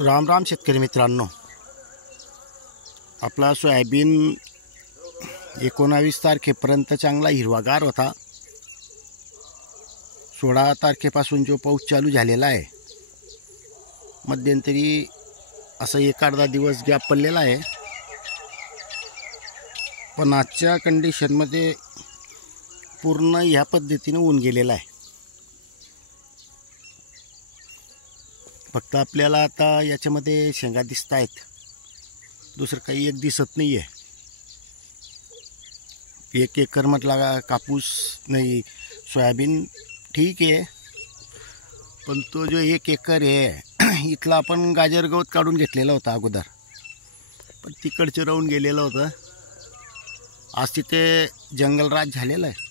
राम राम शेतकरी मित्रांनो, आपला सोयाबीन 19 तारखेपर्यंत चांगला हिरवागार होता। 16 तारखेपासून जो पाऊस चालू झालेला आहे, मध्यंतरी असा 1-10 दिवस गॅप पडलेला आहे, पण आजच्या कंडिशनमध्ये पूर्ण ह्या पद्धतीने ऊन गेलेला आहे। फक्त आपल्याला आता याच्यामध्ये शेंगा दिसत आहेत, दुसरं काही एक दिसत नाही आहे। 1 एकर म्हटला कापूस नाही, सोयाबीन ठीक आहे, पण तो जो 1 एकर आहे इथला आपण गाजर गवत काढून घेतलेला होता अगोदर, पण तिकडचं राहून गेलेलं होतं। आज तिथे जंगलराज झालेलं आहे।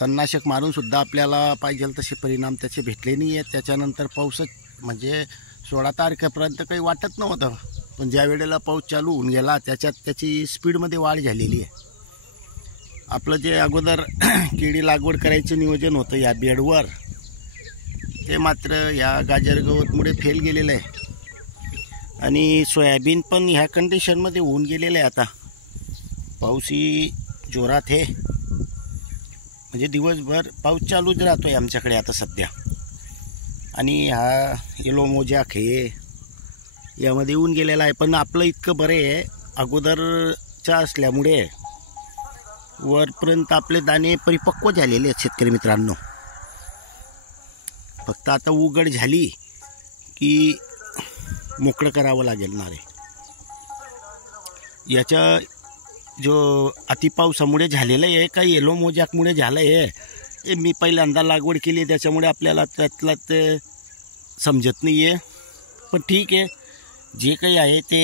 तणनाशक मारून सुद्धा आपल्याला पाहिजे तसे परिणाम त्याचे भेटले नाही आहेत। त्याच्यानंतर पाऊसच म्हणजे 16 तारखेपर्यंत काही वाटत नव्हतं, पण ज्या वेळेला पाऊस चालू होऊन गेला त्याच्यात त्याची स्पीडमध्ये वाढ झालेली आहे। आपलं जे अगोदर केळी लागवड करायचं नियोजन होतं या बेडवर, ते मात्र या गाजर गवतमुळे फेल गेलेलं आहे। आणि सोयाबीन पण ह्या कंडिशनमध्ये होऊन गेलेलं आहे। आता पाऊसही जोरात आहे, म्हणजे दिवसभर पाऊस चालूच राहतोय आमच्याकडे आता सध्या। आणि हा येलो मोजॅक हे यामध्ये येऊन गेलेला आहे, पण आपलं इतकं बरं आहे अगोदरच्या असल्यामुळे वरपर्यंत आपले दाणे परिपक्व झालेले आहेत शेतकरी मित्रांनो। फक्त आता उघड झाली की मोकळं करावं लागेल ना रे। याच्या जो अतिपावसामुळे झालेलं आहे का येलो मोजॅकमुळे झालं आहे हे मी पहिल्यांदा लागवड केली, त्याच्यामुळे आपल्याला त्यातला ते समजत नाही आहे। पण ठीक आहे, जे काही आहे ते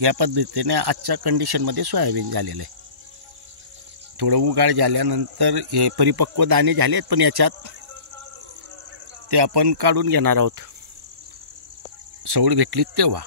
या पद्धतीने आजच्या कंडिशनमध्ये सोयाबीन झालेलं आहे। थोडं उघाड झाल्यानंतर हे परिपक्व दाणे झालेत, पण याच्यात ते आपण काढून घेणार आहोत, सवड भेटलीत तेव्हा।